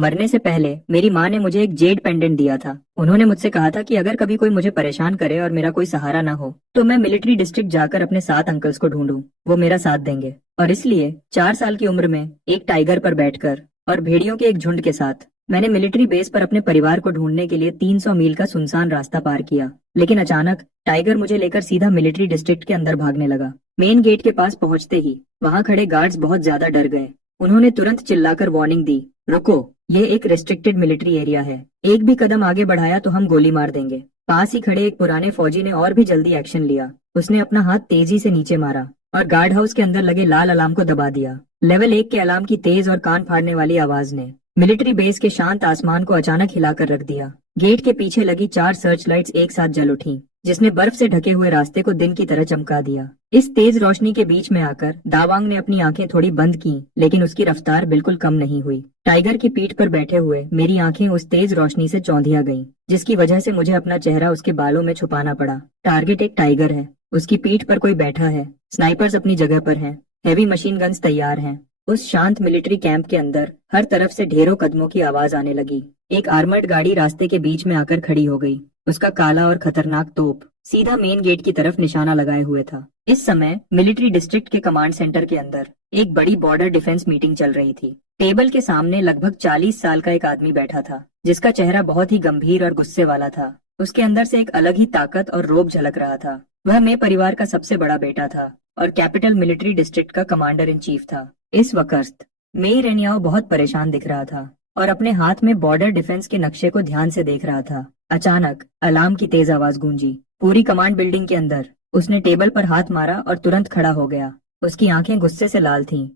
मरने से पहले मेरी माँ ने मुझे एक जेड पेंडेंट दिया था। उन्होंने मुझसे कहा था कि अगर कभी कोई मुझे परेशान करे और मेरा कोई सहारा ना हो तो मैं मिलिट्री डिस्ट्रिक्ट जाकर अपने 7 अंकल्स को ढूंढूं। वो मेरा साथ देंगे। और इसलिए 4 साल की उम्र में एक टाइगर पर बैठकर और भेड़ियों के एक झुंड के साथ मैंने मिलिट्री बेस पर अपने परिवार को ढूंढने के लिए 300 मील का सुनसान रास्ता पार किया। लेकिन अचानक टाइगर मुझे लेकर सीधा मिलिट्री डिस्ट्रिक्ट के अंदर भागने लगा। मेन गेट के पास पहुंचते ही वहां खड़े गार्ड्स बहुत ज्यादा डर गए। उन्होंने तुरंत चिल्लाकर वार्निंग दी, रुको, ये एक रेस्ट्रिक्टेड मिलिट्री एरिया है। एक भी कदम आगे बढ़ाया तो हम गोली मार देंगे। पास ही खड़े एक पुराने फौजी ने और भी जल्दी एक्शन लिया। उसने अपना हाथ तेजी से नीचे मारा और गार्ड हाउस के अंदर लगे लाल अलार्म को दबा दिया। लेवल 1 के अलार्म की तेज और कान फाड़ने वाली आवाज ने मिलिट्री बेस के शांत आसमान को अचानक हिलाकर रख दिया। गेट के पीछे लगी 4 सर्च लाइट्स एक साथ जल उठी, जिसने बर्फ से ढके हुए रास्ते को दिन की तरह चमका दिया। इस तेज रोशनी के बीच में आकर दावांग ने अपनी आंखें थोड़ी बंद की, लेकिन उसकी रफ्तार बिल्कुल कम नहीं हुई। टाइगर की पीठ पर बैठे हुए मेरी आंखें उस तेज रोशनी से चौंधिया गईं, जिसकी वजह से मुझे अपना चेहरा उसके बालों में छुपाना पड़ा। टारगेट एक टाइगर है, उसकी पीठ पर कोई बैठा है, स्नाइपर्स अपनी जगह पर हैं, हेवी मशीन गन्स तैयार हैं। उस शांत मिलिट्री कैंप के अंदर हर तरफ से ढेरों कदमों की आवाज आने लगी। एक आर्मर्ड गाड़ी रास्ते के बीच में आकर खड़ी हो गई। उसका काला और खतरनाक तोप सीधा मेन गेट की तरफ निशाना लगाए हुए था। इस समय मिलिट्री डिस्ट्रिक्ट के कमांड सेंटर के अंदर एक बड़ी बॉर्डर डिफेंस मीटिंग चल रही थी। टेबल के सामने लगभग 40 साल का एक आदमी बैठा था, जिसका चेहरा बहुत ही गंभीर और गुस्से वाला था। उसके अंदर से एक अलग ही ताकत और रोब झलक रहा था। वह मे परिवार का सबसे बड़ा बेटा था और कैपिटल मिलिट्री डिस्ट्रिक्ट का कमांडर इन चीफ था। इस वक्त मे रेनियाओ बहुत परेशान दिख रहा था और अपने हाथ में बॉर्डर डिफेंस के नक्शे को ध्यान से देख रहा था। अचानक अलार्म की तेज आवाज गूंजी पूरी कमांड बिल्डिंग के अंदर। उसने टेबल पर हाथ मारा और तुरंत खड़ा हो गया। उसकी आंखें गुस्से से लाल थीं।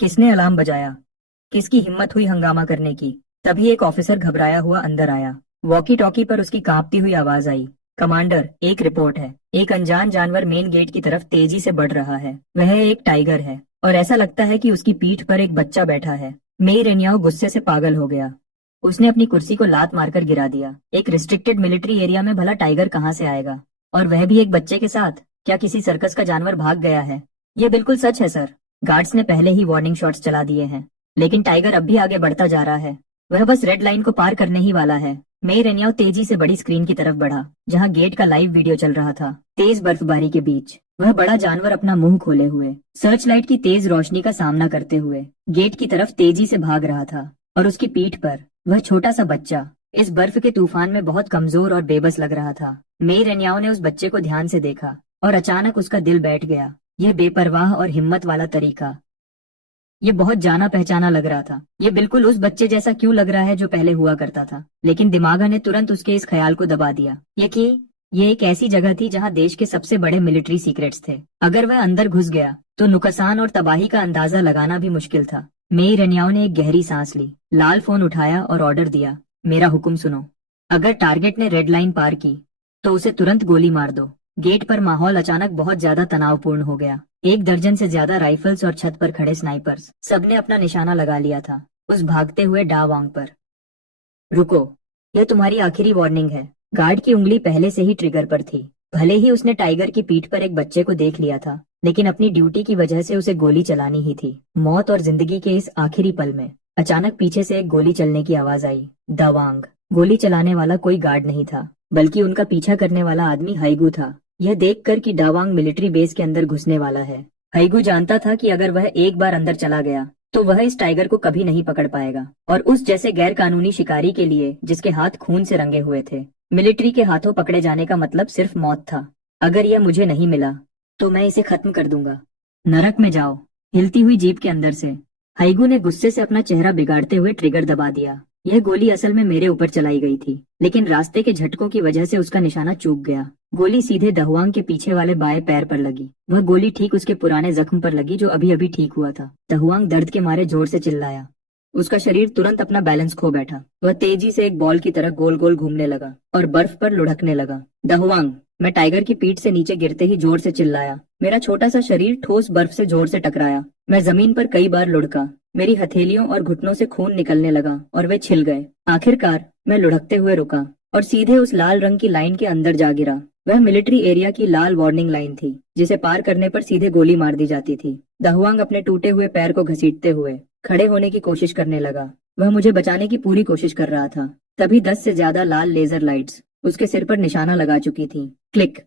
किसने अलार्म बजाया? किसकी हिम्मत हुई हंगामा करने की? तभी एक ऑफिसर घबराया हुआ अंदर आया। वॉकी टॉकी पर उसकी कांपती हुई आवाज आई, कमांडर, एक रिपोर्ट है। एक अनजान जानवर मेन गेट की तरफ तेजी से बढ़ रहा है। वह एक टाइगर है और ऐसा लगता है कि उसकी पीठ पर एक बच्चा बैठा है। मे रेनियाओ गुस्से से पागल हो गया। उसने अपनी कुर्सी को लात मारकर गिरा दिया। एक रिस्ट्रिक्टेड मिलिट्री एरिया में भला टाइगर कहाँ से आएगा, और वह भी एक बच्चे के साथ? क्या किसी सर्कस का जानवर भाग गया है? ये बिल्कुल सच है सर। गार्ड्स ने पहले ही वार्निंग शॉट्स चला दिए हैं, लेकिन टाइगर अब भी आगे बढ़ता जा रहा है। वह बस रेड लाइन को पार करने ही वाला है। मे रेनियाओ तेजी से बड़ी स्क्रीन की तरफ बढ़ा, जहाँ गेट का लाइव वीडियो चल रहा था। तेज बर्फबारी के बीच वह बड़ा जानवर अपना मुंह खोले हुए, सर्च लाइट की तेज रोशनी का सामना करते हुए गेट की तरफ तेजी से भाग रहा था। और उसकी पीठ पर वह छोटा सा बच्चा इस बर्फ के तूफान में बहुत कमजोर और बेबस लग रहा था। मे रेनियाओ ने उस बच्चे को ध्यान से देखा और अचानक उसका दिल बैठ गया। यह बेपरवाह और हिम्मत वाला तरीका, ये बहुत जाना पहचाना लग रहा था। ये बिल्कुल उस बच्चे जैसा क्यों लग रहा है जो पहले हुआ करता था। लेकिन दिमाग ने तुरंत उसके इस ख्याल को दबा दिया। ये एक ऐसी जगह थी जहां देश के सबसे बड़े मिलिट्री सीक्रेट्स थे। अगर वह अंदर घुस गया तो नुकसान और तबाही का अंदाजा लगाना भी मुश्किल था। मे रेनियाओ ने एक गहरी सांस ली, लाल फोन उठाया और ऑर्डर दिया, मेरा हुक्म सुनो। अगर टारगेट ने रेड लाइन पार की तो उसे तुरंत गोली मार दो। गेट पर माहौल अचानक बहुत ज्यादा तनावपूर्ण हो गया। 1 दर्जन से ज्यादा राइफल्स और छत पर खड़े स्नाइपर्स सबने अपना निशाना लगा लिया था उस भागते हुए डा वांग पर। रुको, यह तुम्हारी आखिरी वार्निंग है। गार्ड की उंगली पहले से ही ट्रिगर पर थी। भले ही उसने टाइगर की पीठ पर एक बच्चे को देख लिया था, लेकिन अपनी ड्यूटी की वजह से उसे गोली चलानी ही थी। मौत और जिंदगी के इस आखिरी पल में अचानक पीछे से एक गोली चलने की आवाज आई। दावांग। गोली चलाने वाला कोई गार्ड नहीं था, बल्कि उनका पीछा करने वाला आदमी हाइगू था। यह देखकर कि दावांग मिलिट्री बेस के अंदर घुसने वाला है, हाइगू जानता था कि अगर वह एक बार अंदर चला गया तो वह इस टाइगर को कभी नहीं पकड़ पाएगा। और उस जैसे गैर कानूनी शिकारी के लिए जिसके हाथ खून से रंगे हुए थे, मिलिट्री के हाथों पकड़े जाने का मतलब सिर्फ मौत था। अगर यह मुझे नहीं मिला तो मैं इसे खत्म कर दूंगा। नरक में जाओ। हिलती हुई जीप के अंदर से हाइगू ने गुस्से से अपना चेहरा बिगाड़ते हुए ट्रिगर दबा दिया। यह गोली असल में मेरे ऊपर चलाई गई थी, लेकिन रास्ते के झटकों की वजह से उसका निशाना चूक गया। गोली सीधे दहुआंग के पीछे वाले बाएं पैर पर लगी। वह गोली ठीक उसके पुराने जख्म पर लगी जो अभी अभी ठीक हुआ था। दहुआंग दर्द के मारे जोर से चिल्लाया। उसका शरीर तुरंत अपना बैलेंस खो बैठा। वह तेजी से एक बॉल की तरह गोल गोल घूमने लगा और बर्फ पर लुढ़कने लगा। दहुआंग, मैं टाइगर की पीठ से नीचे गिरते ही जोर से चिल्लाया। मेरा छोटा सा शरीर ठोस बर्फ से जोर से टकराया। मैं जमीन पर कई बार लुढ़का। मेरी हथेलियों और घुटनों से खून निकलने लगा और वे छिल गए। आखिरकार मैं लुढ़कते हुए रुका और सीधे उस लाल रंग की लाइन के अंदर जा गिरा। वह मिलिट्री एरिया की लाल वार्निंग लाइन थी, जिसे पार करने पर सीधे गोली मार दी जाती थी। दहुआंग अपने टूटे हुए पैर को घसीटते हुए खड़े होने की कोशिश करने लगा। वह मुझे बचाने की पूरी कोशिश कर रहा था। तभी 10 से ज्यादा लाल लेजर लाइट्स उसके सिर पर निशाना लगा चुकी थी। क्लिक।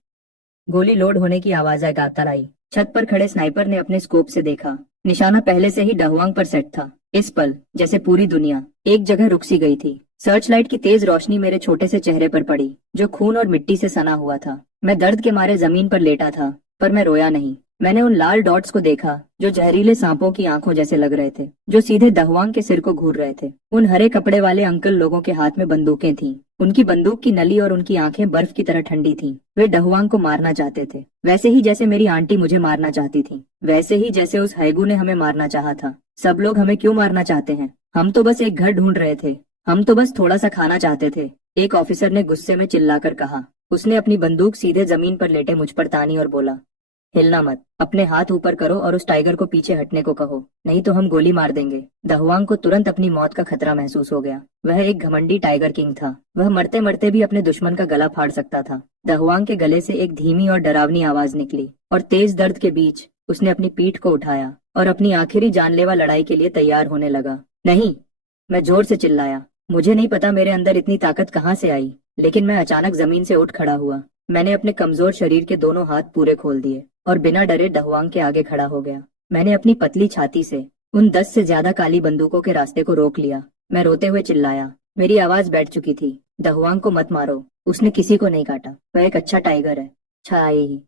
गोली लोड होने की आवाज लगातार आई। छत पर खड़े स्नाइपर ने अपने स्कोप से देखा। निशाना पहले से ही डहुआंग पर सेट था। इस पल जैसे पूरी दुनिया एक जगह रुक सी गई थी। सर्च लाइट की तेज रोशनी मेरे छोटे से चेहरे पर पड़ी, जो खून और मिट्टी से सना हुआ था। मैं दर्द के मारे जमीन पर लेटा था, पर मैं रोया नहीं। मैंने उन लाल डॉट्स को देखा जो जहरीले सांपों की आंखों जैसे लग रहे थे, जो सीधे दहुआंग के सिर को घूर रहे थे। उन हरे कपड़े वाले अंकल लोगों के हाथ में बंदूकें थीं। उनकी बंदूक की नली और उनकी आंखें बर्फ की तरह ठंडी थीं। वे दहुआंग को मारना चाहते थे, वैसे ही जैसे मेरी आंटी मुझे मारना चाहती थी, वैसे ही जैसे उस हैगू ने हमें मारना चाहा था। सब लोग हमें क्यों मारना चाहते हैं? हम तो बस एक घर ढूंढ रहे थे, हम तो बस थोड़ा सा खाना चाहते थे, एक ऑफिसर ने गुस्से में चिल्लाकर कहा। उसने अपनी बंदूक सीधे जमीन पर लेटे मुझ पर तानी और बोला, हिलना मत, अपने हाथ ऊपर करो और उस टाइगर को पीछे हटने को कहो, नहीं तो हम गोली मार देंगे। दहुआंग को तुरंत अपनी मौत का खतरा महसूस हो गया। वह एक घमंडी टाइगर किंग था। वह मरते मरते भी अपने दुश्मन का गला फाड़ सकता था। दहुआंग के गले से एक धीमी और डरावनी आवाज निकली, और तेज दर्द के बीच उसने अपनी पीठ को उठाया और अपनी आखिरी जानलेवा लड़ाई के लिए तैयार होने लगा। नहीं, मैं जोर से चिल्लाया। मुझे नहीं पता मेरे अंदर इतनी ताकत कहाँ से आई, लेकिन मैं अचानक जमीन से उठ खड़ा हुआ। मैंने अपने कमजोर शरीर के दोनों हाथ पूरे खोल दिए और बिना डरे दहुआंग के आगे खड़ा हो गया। मैंने अपनी पतली छाती से उन 10 से ज्यादा काली बंदूकों के रास्ते को रोक लिया। मैं रोते हुए चिल्लाया। मेरी आवाज बैठ चुकी थी, दहुआंग को मत मारो, उसने किसी को नहीं काटा, वह एक अच्छा टाइगर है। छाई,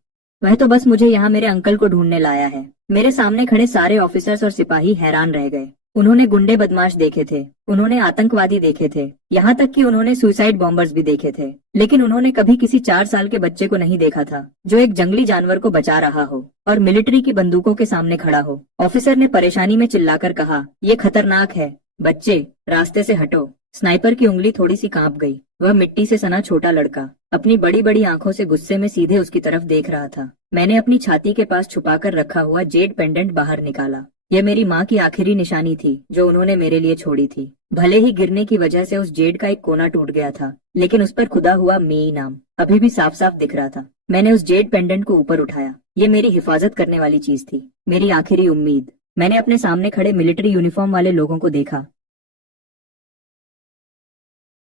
वह तो बस मुझे यहाँ मेरे अंकल को ढूंढने लाया है। मेरे सामने खड़े सारे ऑफिसर्स और सिपाही हैरान रह गए। उन्होंने गुंडे बदमाश देखे थे, उन्होंने आतंकवादी देखे थे, यहाँ तक कि उन्होंने सुसाइड बॉम्बर्स भी देखे थे, लेकिन उन्होंने कभी किसी 4 साल के बच्चे को नहीं देखा था जो एक जंगली जानवर को बचा रहा हो और मिलिट्री की बंदूकों के सामने खड़ा हो। ऑफिसर ने परेशानी में चिल्लाकर कहा, ये खतरनाक है, बच्चे रास्ते से हटो। स्नाइपर की उंगली थोड़ी सी कांप गई। वह मिट्टी से सना छोटा लड़का अपनी बड़ी बड़ी आंखों से गुस्से में सीधे उसकी तरफ देख रहा था। मैंने अपनी छाती के पास छुपाकर रखा हुआ जेड पेंडेंट बाहर निकाला। यह मेरी माँ की आखिरी निशानी थी जो उन्होंने मेरे लिए छोड़ी थी। भले ही गिरने की वजह से उस जेड का एक कोना टूट गया था, लेकिन उस पर खुदा हुआ मी नाम अभी भी साफ साफ दिख रहा था। मैंने उस जेड पेंडेंट को ऊपर उठाया। ये मेरी हिफाजत करने वाली चीज थी, मेरी आखिरी उम्मीद। मैंने अपने सामने खड़े मिलिट्री यूनिफॉर्म वाले लोगों को देखा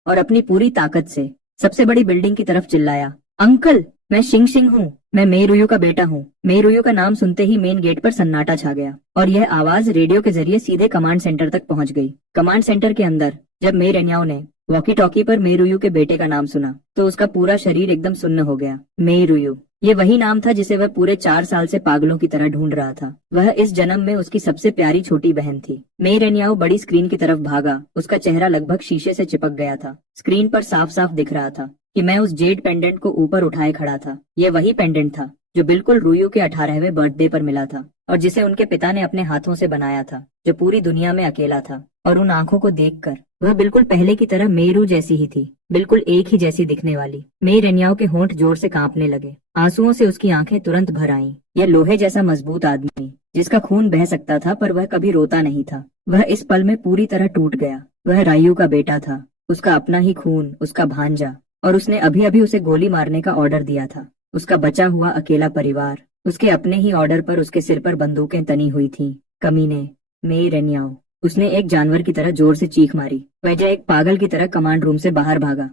और अपनी पूरी ताकत से सबसे बड़ी बिल्डिंग की तरफ चिल्लाया, अंकल, मैं शिंग शिंग हूँ, मैं मेरुयु का बेटा हूँ। मेरुयु का नाम सुनते ही मेन गेट पर सन्नाटा छा गया और यह आवाज रेडियो के जरिए सीधे कमांड सेंटर तक पहुंच गई। कमांड सेंटर के अंदर जब मे रेन्याओ ने वॉकी टॉकी पर मेरुयु के बेटे का नाम सुना तो उसका पूरा शरीर एकदम सुन्न हो गया। मेरुयु, ये वही नाम था जिसे वह पूरे 4 साल से पागलों की तरह ढूंढ रहा था। वह इस जन्म में उसकी सबसे प्यारी छोटी बहन थी। मे रेन्याओ बड़ी स्क्रीन की तरफ भागा। उसका चेहरा लगभग शीशे से चिपक गया था। स्क्रीन पर साफ साफ दिख रहा था कि मैं उस जेड पेंडेंट को ऊपर उठाए खड़ा था। यह वही पेंडेंट था जो बिल्कुल रुयु के 18वें बर्थडे पर मिला था और जिसे उनके पिता ने अपने हाथों से बनाया था, जो पूरी दुनिया में अकेला था। और उन आंखों को देखकर वह बिल्कुल पहले की तरह मेरू जैसी ही थी, बिल्कुल एक ही जैसी दिखने वाली। मे रेन्याओ के होंठ जोर से कांपने लगे। आंसुओं से उसकी आंखें तुरंत भर आईं। यह लोहे जैसा मजबूत आदमी जिसका खून बह सकता था पर वह कभी रोता नहीं था, वह इस पल में पूरी तरह टूट गया। वह रायू का बेटा था, उसका अपना ही खून, उसका भांजा, और उसने अभी अभी उसे गोली मारने का ऑर्डर दिया था। उसका बचा हुआ अकेला परिवार, उसके अपने ही ऑर्डर पर उसके सिर पर बंदूकें तनी हुई थीं। कमीने, मे रेन्याओ। उसने एक जानवर की तरह जोर से चीख मारी। वैजा एक पागल की तरह कमांड रूम से बाहर भागा।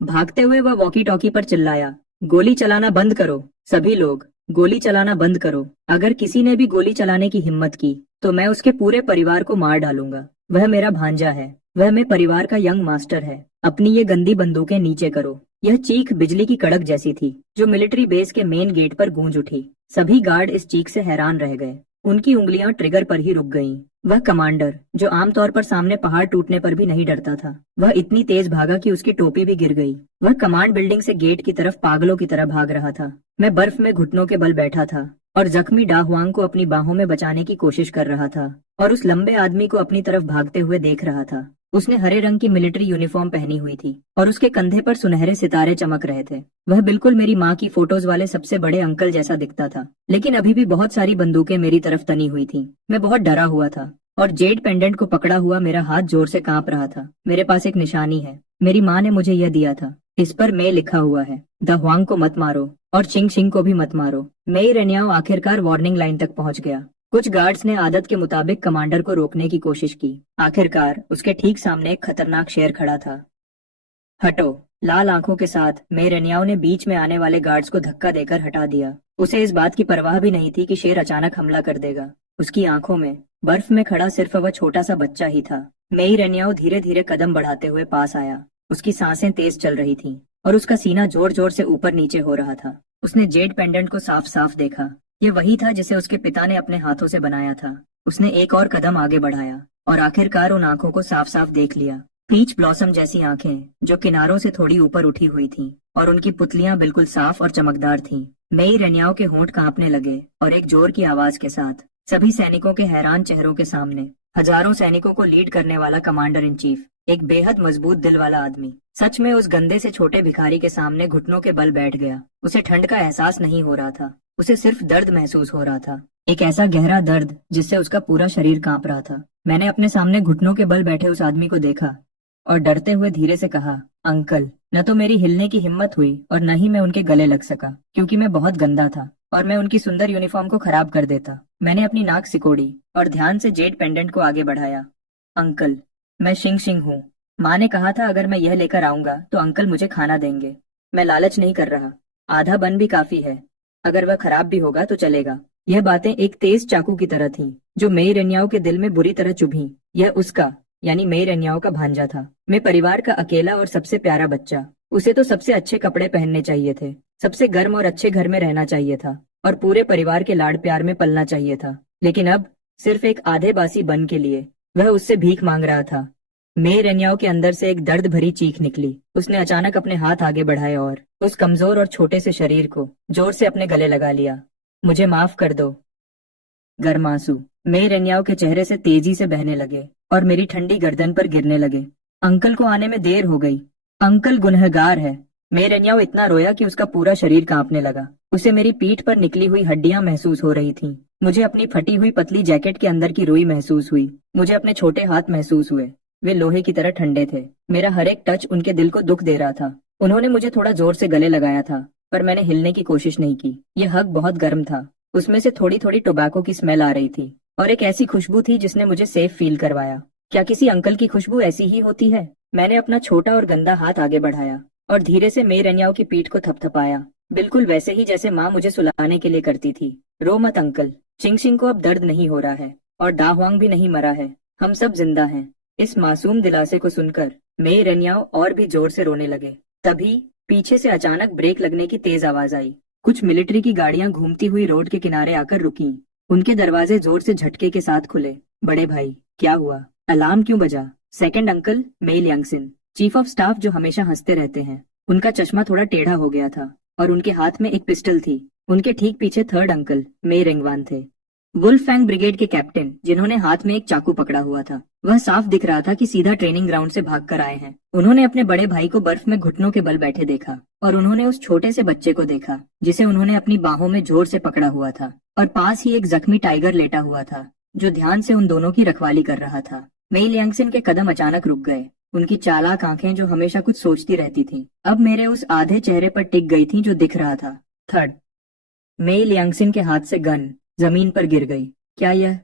भागते हुए वह वॉकी टॉकी पर चिल्लाया, गोली चलाना बंद करो, सभी लोग गोली चलाना बंद करो। अगर किसी ने भी गोली चलाने की हिम्मत की तो मैं उसके पूरे परिवार को मार डालूंगा। वह मेरा भांजा है, वह मेरे परिवार का यंग मास्टर है। अपनी ये गंदी बंदूकें नीचे करो। यह चीख बिजली की कड़क जैसी थी जो मिलिट्री बेस के मेन गेट पर गूंज उठी। सभी गार्ड इस चीख से हैरान रह गए। उनकी उंगलियां ट्रिगर पर ही रुक गईं। वह कमांडर, जो आमतौर पर सामने पहाड़ टूटने पर भी नहीं डरता था, वह इतनी तेज भागा कि उसकी टोपी भी गिर गई। वह कमांड बिल्डिंग से गेट की तरफ पागलों की तरह भाग रहा था। मैं बर्फ में घुटनों के बल बैठा था और जख्मी डा हुआंग को अपनी बाहों में बचाने की कोशिश कर रहा था और उस लंबे आदमी को अपनी तरफ भागते हुए देख रहा था। उसने हरे रंग की मिलिट्री यूनिफॉर्म पहनी हुई थी और उसके कंधे पर सुनहरे सितारे चमक रहे थे। वह बिल्कुल मेरी माँ की फोटोज वाले सबसे बड़े अंकल जैसा दिखता था, लेकिन अभी भी बहुत सारी बंदूकें मेरी तरफ तनी हुई थीं। मैं बहुत डरा हुआ था और जेड पेंडेंट को पकड़ा हुआ मेरा हाथ जोर से कांप रहा था। मेरे पास एक निशानी है, मेरी माँ ने मुझे यह दिया था। इस पर मे लिखा हुआ है, द हुआंग को मत मारो और चिंग चिंग को भी मत मारो। मे रेन्याओ आखिरकार वार्निंग लाइन तक पहुंच गया। कुछ गार्ड्स ने आदत के मुताबिक कमांडर को रोकने की कोशिश की। आखिरकार उसके ठीक सामने एक खतरनाक शेर खड़ा था। हटो! लाल आंखों के साथ मेरेनियाओ ने बीच में आने वाले गार्ड्स को धक्का देकर हटा दिया। उसे इस बात की परवाह भी नहीं थी कि शेर अचानक हमला कर देगा। उसकी आंखों में बर्फ में खड़ा सिर्फ वह छोटा सा बच्चा ही था। मेरेनियाओ धीरे धीरे कदम बढ़ाते हुए पास आया। उसकी सांसें तेज चल रही थीं और उसका सीना जोर जोर से ऊपर नीचे हो रहा था। उसने जेड पेंडेंट को साफ साफ देखा। ये वही था जिसे उसके पिता ने अपने हाथों से बनाया था। उसने एक और कदम आगे बढ़ाया और आखिरकार उन आंखों को साफ साफ देख लिया। पीच ब्लॉसम जैसी आंखें जो किनारों से थोड़ी ऊपर उठी हुई थीं और उनकी पुतलियां बिल्कुल साफ और चमकदार थीं। मेरेनियाओ के होंठ कांपने लगे और एक जोर की आवाज के साथ सभी सैनिकों के हैरान चेहरों के सामने हजारों सैनिकों को लीड करने वाला कमांडर इन चीफ, एक बेहद मजबूत दिल वाला आदमी, सच में उस गंदे से छोटे भिखारी के सामने घुटनों के बल बैठ गया। उसे ठंड का एहसास नहीं हो रहा था, उसे सिर्फ दर्द महसूस हो रहा था, एक ऐसा गहरा दर्द जिससे उसका पूरा शरीर कांप रहा था। मैंने अपने सामने घुटनों के बल बैठे उस आदमी को देखा और डरते हुए धीरे से कहा, अंकल। न तो मेरी हिलने की हिम्मत हुई और न ही मैं उनके गले लग सका, क्योंकि मैं बहुत गंदा था और मैं उनकी सुंदर यूनिफॉर्म को खराब कर देता। मैंने अपनी नाक सिकोड़ी और ध्यान से जेड पेंडेंट को आगे बढ़ाया। अंकल, मैं शिंग शिंग हूँ। माँ ने कहा था अगर मैं यह लेकर आऊंगा तो अंकल मुझे खाना देंगे। मैं लालच नहीं कर रहा, आधा बन भी काफी है। अगर वह खराब भी होगा तो चलेगा। यह बातें एक तेज चाकू की तरह थीं, जो मेरेनियाओ के दिल में बुरी तरह चुभी। यह उसका यानी मेरेनियाओ का भांजा था। मैं परिवार का अकेला और सबसे प्यारा बच्चा। उसे तो सबसे अच्छे कपड़े पहनने चाहिए थे, सबसे गर्म और अच्छे घर में रहना चाहिए था और पूरे परिवार के लाड प्यार में पलना चाहिए था। लेकिन अब सिर्फ एक आधे बासी बन के लिए वह उससे भीख मांग रहा था। मेरेनियाओ के अंदर से एक दर्द भरी चीख निकली। उसने अचानक अपने हाथ आगे बढ़ाए और उस कमजोर और छोटे से शरीर को जोर से अपने गले लगा लिया। मुझे माफ कर दो। गर्म आंसू मेरेनियाओ के चेहरे से तेजी से बहने लगे और मेरी ठंडी गर्दन पर गिरने लगे। अंकल को आने में देर हो गई। अंकल गुनहगार है। मेरेनियाओ इतना रोया कि उसका पूरा शरीर कांपने लगा। उसे मेरी पीठ पर निकली हुई हड्डियां महसूस हो रही थीं। मुझे अपनी फटी हुई पतली जैकेट के अंदर की रुई महसूस हुई। मुझे अपने छोटे हाथ महसूस हुए। वे लोहे की तरह ठंडे थे। मेरा हर एक टच उनके दिल को दुख दे रहा था। उन्होंने मुझे थोड़ा जोर से गले लगाया था, पर मैंने हिलने की कोशिश नहीं की। यह हग बहुत गर्म था। उसमें से थोड़ी थोड़ी टोबैको की स्मेल आ रही थी और एक ऐसी खुशबू थी जिसने मुझे सेफ फील करवाया। क्या किसी अंकल की खुशबू ऐसी ही होती है? मैंने अपना छोटा और गंदा हाथ आगे बढ़ाया और धीरे से मेरेनियाओ की पीठ को थपथपाया, बिल्कुल वैसे ही जैसे माँ मुझे सुलाने के लिए करती थी। रो मत अंकल, चिंग चिंग को अब दर्द नहीं हो रहा है और दाहुआंग भी नहीं मरा है। हम सब जिंदा हैं। इस मासूम दिलासे को सुनकर मेरेनियाओ और भी जोर से रोने लगे। तभी पीछे से अचानक ब्रेक लगने की तेज आवाज आई। कुछ मिलिट्री की गाड़ियां घूमती हुई रोड के किनारे आकर रुकीं। उनके दरवाजे जोर से झटके के साथ खुले। बड़े भाई, क्या हुआ? अलार्म क्यों बजा? Second uncle Mei Liangxin, chief of staff जो हमेशा हंसते रहते हैं। उनका चश्मा थोड़ा टेढ़ा हो गया था और उनके हाथ में एक पिस्टल थी। उनके ठीक पीछे थर्ड अंकल मेई रेंगवान थे, वुल्फैंग ब्रिगेड के कैप्टन, जिन्होंने हाथ में एक चाकू पकड़ा हुआ था। वह साफ दिख रहा था कि सीधा ट्रेनिंग ग्राउंड से भागकर आए हैं। उन्होंने अपने बड़े भाई को बर्फ में घुटनों के बल बैठे देखा और उन्होंने उस छोटे से बच्चे को देखा जिसे उन्होंने अपनी बाहों में जोर से पकड़ा हुआ था और पास ही एक जख्मी टाइगर लेटा हुआ था जो ध्यान से उन दोनों की रखवाली कर रहा था। मेई लियांगसिन के कदम अचानक रुक गए। उनकी चालाक आंखें जो हमेशा कुछ सोचती रहती थीं, अब मेरे उस आधे चेहरे पर टिक गई थीं जो दिख रहा था। थर्ड, मेई लियांगसिन के हाथ से गन जमीन पर गिर गई। क्या यह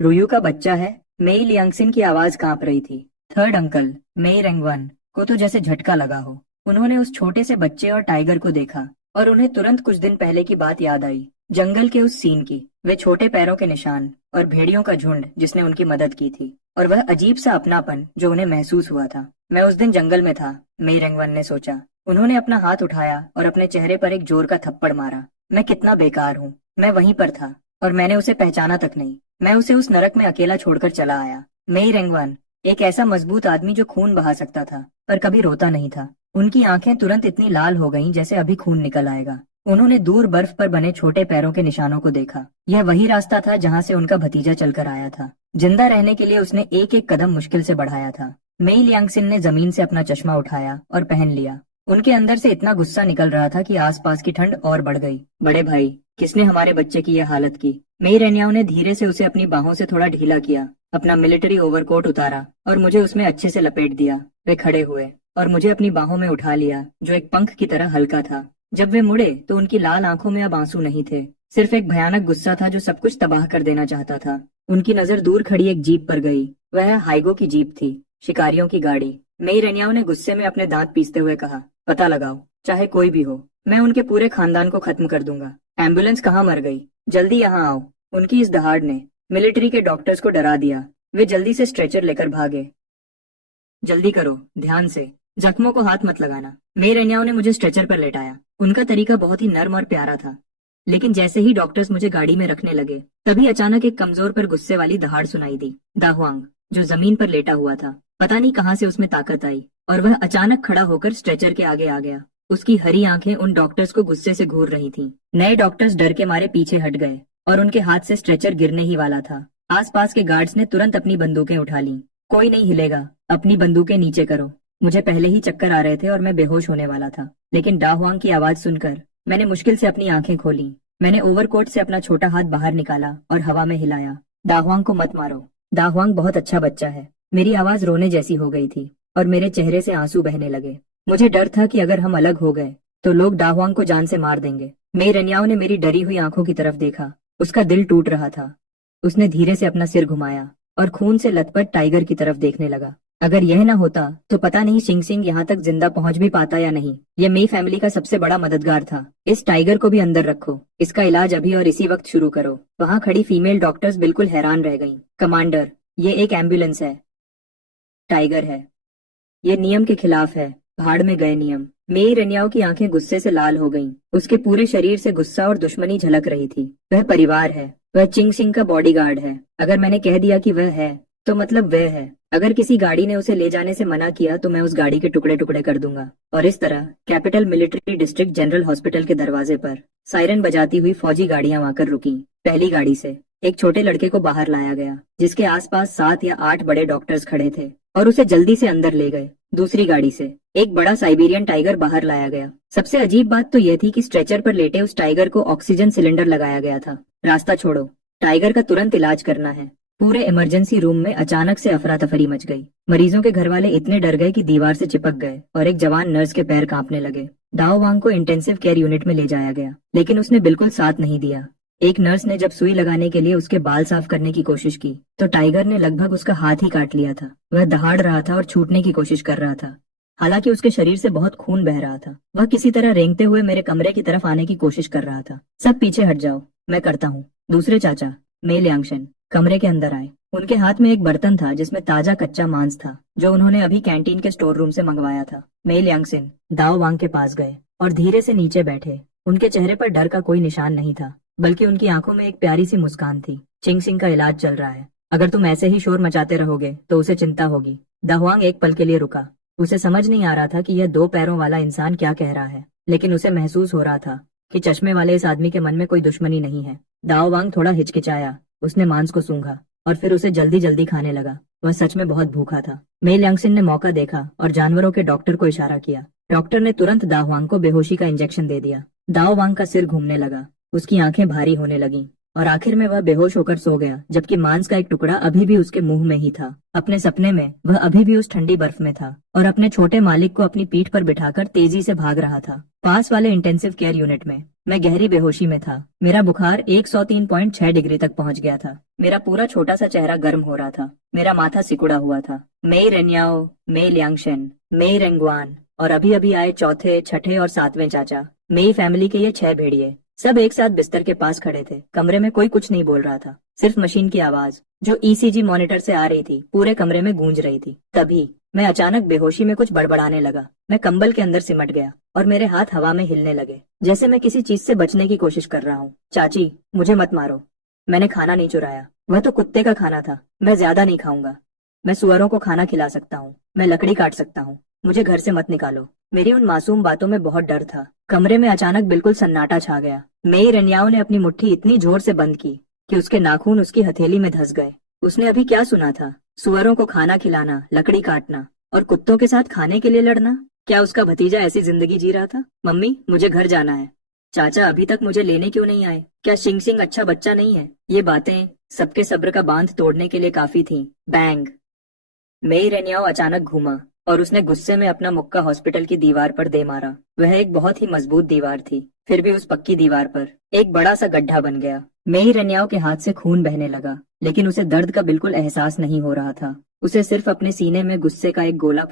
रुयू का बच्चा है? मेई लियांगसिन की आवाज कांप रही थी। थर्ड अंकल मेई रेंगवन को तो जैसे झटका लगा हो। उन्होंने उस छोटे से बच्चे और टाइगर को देखा और उन्हें तुरंत कुछ दिन पहले की बात याद आई, जंगल के उस सीन की। वे छोटे पैरों के निशान और भेड़ियों का झुंड जिसने उनकी मदद की थी और वह अजीब सा अपनापन जो उन्हें महसूस हुआ था। मैं उस दिन जंगल में था, मेई रेंगवन ने सोचा। उन्होंने अपना हाथ उठाया और अपने चेहरे पर एक जोर का थप्पड़ मारा। मैं कितना बेकार हूँ। मैं वहीं पर था और मैंने उसे पहचाना तक नहीं। मैं उसे उस नरक में अकेला छोड़कर चला आया। मेई रेंगवन एक ऐसा मजबूत आदमी जो खून बहा सकता था पर कभी रोता नहीं था। उनकी आंखें तुरंत इतनी लाल हो गईं जैसे अभी खून निकल आएगा। उन्होंने दूर बर्फ पर बने छोटे पैरों के निशानों को देखा। यह वही रास्ता था जहाँ से उनका भतीजा चलकर आया था। जिंदा रहने के लिए उसने एक एक कदम मुश्किल से बढ़ाया था। मेई लियांगसिन ने जमीन से अपना चश्मा उठाया और पहन लिया। उनके अंदर से इतना गुस्सा निकल रहा था कि आसपास की ठंड और बढ़ गई। बड़े भाई, किसने हमारे बच्चे की यह हालत की? मेई रेन्याओ ने धीरे से उसे अपनी बाहों से थोड़ा ढीला किया, अपना मिलिट्री ओवरकोट उतारा और मुझे उसमें अच्छे से लपेट दिया। वे खड़े हुए और मुझे अपनी बाहों में उठा लिया जो एक पंख की तरह हल्का था। जब वे मुड़े तो उनकी लाल आंखों में अब आंसू नहीं थे, सिर्फ एक भयानक गुस्सा था जो सब कुछ तबाह कर देना चाहता था। उनकी नजर दूर खड़ी एक जीप पर गई। वह हाइगो की जीप थी, शिकारियों की गाड़ी। मेई रेन्याओ ने गुस्से में अपने दांत पीसते हुए कहा, पता लगाओ, चाहे कोई भी हो, मैं उनके पूरे खानदान को खत्म कर दूंगा। एम्बुलेंस कहाँ मर गई? जल्दी यहाँ आओ। उनकी इस दहाड़ ने मिलिट्री के डॉक्टर्स को डरा दिया। वे जल्दी से स्ट्रेचर लेकर भागे। जल्दी करो, ध्यान से, जख्मों को हाथ मत लगाना। मेई रेन्याओ ने मुझे स्ट्रेचर पर लेटाया। उनका तरीका बहुत ही नर्म और प्यारा था। लेकिन जैसे ही डॉक्टर्स मुझे गाड़ी में रखने लगे, तभी अचानक एक कमजोर पर गुस्से वाली दहाड़ सुनाई दी। दाहुआंग, जो जमीन पर लेटा हुआ था, पता नहीं कहाँ से उसमें ताकत आई और वह अचानक खड़ा होकर स्ट्रेचर के आगे आ गया। उसकी हरी आंखें उन डॉक्टर्स को गुस्से से घूर रही थीं। नए डॉक्टर्स डर के मारे पीछे हट गए और उनके हाथ से स्ट्रेचर गिरने ही वाला था। आसपास के गार्ड्स ने तुरंत अपनी बंदूकें उठा लीं। कोई नहीं हिलेगा, अपनी बंदूकें नीचे करो। मुझे पहले ही चक्कर आ रहे थे और मैं बेहोश होने वाला था, लेकिन डाहुआंग की आवाज सुनकर मैंने मुश्किल से अपनी आंखें खोली। मैंने ओवरकोट से अपना छोटा हाथ बाहर निकाला और हवा में हिलाया। दाहुआंग को मत मारो, दाहुआंग बहुत अच्छा बच्चा है। मेरी आवाज रोने जैसी हो गई थी और मेरे चेहरे से आंसू बहने लगे। मुझे डर था कि अगर हम अलग हो गए तो लोग डाहुआंग को जान से मार देंगे। मेई रेन्याओ ने मेरी डरी हुई आंखों की तरफ देखा। उसका दिल टूट रहा था। उसने धीरे से अपना सिर घुमाया और खून से लथपथ टाइगर की तरफ देखने लगा। अगर यह न होता तो पता नहीं सिंह सिंह यहाँ तक जिंदा पहुंच भी पाता या नहीं। ये मेई फैमिली का सबसे बड़ा मददगार था। इस टाइगर को भी अंदर रखो, इसका इलाज अभी और इसी वक्त शुरू करो। वहाँ खड़ी फीमेल डॉक्टर्स बिल्कुल हैरान रह गईं। कमांडर, ये एक एम्बुलेंस है, टाइगर है, ये नियम के खिलाफ है। भाड़ में गए नियम। मेई रेन्याओ की आंखें गुस्से से लाल हो गईं। उसके पूरे शरीर से गुस्सा और दुश्मनी झलक रही थी। वह परिवार है, वह चिंग सिंह का बॉडीगार्ड है। अगर मैंने कह दिया कि वह है तो मतलब वह है। अगर किसी गाड़ी ने उसे ले जाने से मना किया तो मैं उस गाड़ी के टुकड़े टुकड़े कर दूंगा। और इस तरह capital military district general hospital के दरवाजे पर सायरन बजाती हुई फौजी गाड़ियां आकर रुकी। पहली गाड़ी से एक छोटे लड़के को बाहर लाया गया, जिसके आसपास 7 या 8 बड़े डॉक्टर्स खड़े थे, और उसे जल्दी से अंदर ले गए। दूसरी गाड़ी से एक बड़ा साइबेरियन टाइगर बाहर लाया गया। सबसे अजीब बात तो यह थी कि स्ट्रेचर पर लेटे उस टाइगर को ऑक्सीजन सिलेंडर लगाया गया था। रास्ता छोड़ो, टाइगर का तुरंत इलाज करना है। पूरे इमरजेंसी रूम में अचानक से अफरा तफरी मच गई। मरीजों के घर वाले इतने डर गए कि दीवार से चिपक गए और एक जवान नर्स के पैर कांपने लगे। दाओवांग को इंटेंसिव केयर यूनिट में ले जाया गया, लेकिन उसने बिल्कुल साथ नहीं दिया। एक नर्स ने जब सुई लगाने के लिए उसके बाल साफ करने की कोशिश की तो टाइगर ने लगभग उसका हाथ ही काट लिया था। वह दहाड़ रहा था और छूटने की कोशिश कर रहा था। हालांकि उसके शरीर से बहुत खून बह रहा था। वह किसी तरह रेंगते हुए मेरे कमरे की तरफ आने की कोशिश कर रहा था। सब पीछे हट जाओ, मैं करता हूँ। दूसरे चाचा मेई लियांगशन कमरे के अंदर आए। उनके हाथ में एक बर्तन था जिसमें ताजा कच्चा मांस था, जो उन्होंने अभी कैंटीन के स्टोर रूम से मंगवाया था। मेई लियांगसन दाओ वांग के पास गए और धीरे से नीचे बैठे। उनके चेहरे पर डर का कोई निशान नहीं था, बल्कि उनकी आंखों में एक प्यारी सी मुस्कान थी। चिंग सिंह का इलाज चल रहा है। अगर तुम ऐसे ही शोर मचाते रहोगे तो उसे चिंता होगी। दाहुआंग एक पल के लिए रुका। उसे समझ नहीं आ रहा था कि यह 2 पैरों वाला इंसान क्या कह रहा है, लेकिन उसे महसूस हो रहा था कि चश्मे वाले इस आदमी के मन में कोई दुश्मनी नहीं है। दाओवांग थोड़ा हिचकिचाया। उसने मांस को सूंघा और फिर उसे जल्दी जल्दी खाने लगा। वह सच में बहुत भूखा था। मेई लियांगसन ने मौका देखा और जानवरों के डॉक्टर को इशारा किया। डॉक्टर ने तुरंत दाओवांग को बेहोशी का इंजेक्शन दे दिया। दाओवांग का सिर घूमने लगा, उसकी आंखें भारी होने लगीं और आखिर में वह बेहोश होकर सो गया, जबकि मांस का एक टुकड़ा अभी भी उसके मुंह में ही था। अपने सपने में वह अभी भी उस ठंडी बर्फ में था और अपने छोटे मालिक को अपनी पीठ पर बिठाकर तेजी से भाग रहा था। पास वाले इंटेंसिव केयर यूनिट में मैं गहरी बेहोशी में था। मेरा बुखार 103.6 डिग्री तक पहुंच गया था। मेरा पूरा छोटा सा चेहरा गर्म हो रहा था। मेरा माथा सिकुड़ा हुआ था। मेई रेन्याओ, मेई लियांगशन, मेई रेंगवान और अभी अभी आए चौथे, छठे और 7वें चाचा, मेई फैमिली के ये 6 भेड़िए सब एक साथ बिस्तर के पास खड़े थे। कमरे में कोई कुछ नहीं बोल रहा था, सिर्फ मशीन की आवाज जो ईसीजी मॉनिटर से आ रही थी पूरे कमरे में गूंज रही थी। तभी मैं अचानक बेहोशी में कुछ बड़बड़ाने लगा। मैं कंबल के अंदर सिमट गया और मेरे हाथ हवा में हिलने लगे, जैसे मैं किसी चीज से बचने की कोशिश कर रहा हूँ। चाची, मुझे मत मारो। मैंने खाना नहीं चुराया, वह तो कुत्ते का खाना था। मैं ज्यादा नहीं खाऊंगा। मैं सुअरों को खाना खिला सकता हूँ, मैं लकड़ी काट सकता हूँ। मुझे घर से मत निकालो। मेरी उन मासूम बातों में बहुत डर था। कमरे में अचानक बिल्कुल सन्नाटा छा गया। मेई रेन्याओ ने अपनी मुट्ठी इतनी जोर से बंद की कि उसके नाखून उसकी हथेली में धंस गए। उसने अभी क्या सुना था? सुअरों को खाना खिलाना, लकड़ी काटना और कुत्तों के साथ खाने के लिए लड़ना। क्या उसका भतीजा ऐसी जिंदगी जी रहा था? मम्मी, मुझे घर जाना है। चाचा, अभी तक मुझे लेने क्यों नहीं आए? क्या शिंग सिंह अच्छा बच्चा नहीं है? ये बातें सबके सब्र का बांध तोड़ने के लिए काफी थीं। बैंग! मेई रेन्याओ अचानक घूमा और उसने गुस्से में अपना मुक्का हॉस्पिटल की दीवार पर दे मारा। वह एक बहुत ही मजबूत दीवार थी, फिर भी उस पक्की दीवार पर एक बड़ा सा गड्ढा बन गया। मेही रन्याओ के हाथ से खून बहने लगा, लेकिन उसे दर्द का बिल्कुल एहसास नहीं हो रहा था। उसे सिर्फ अपने सीने में गुस्से का एक गोला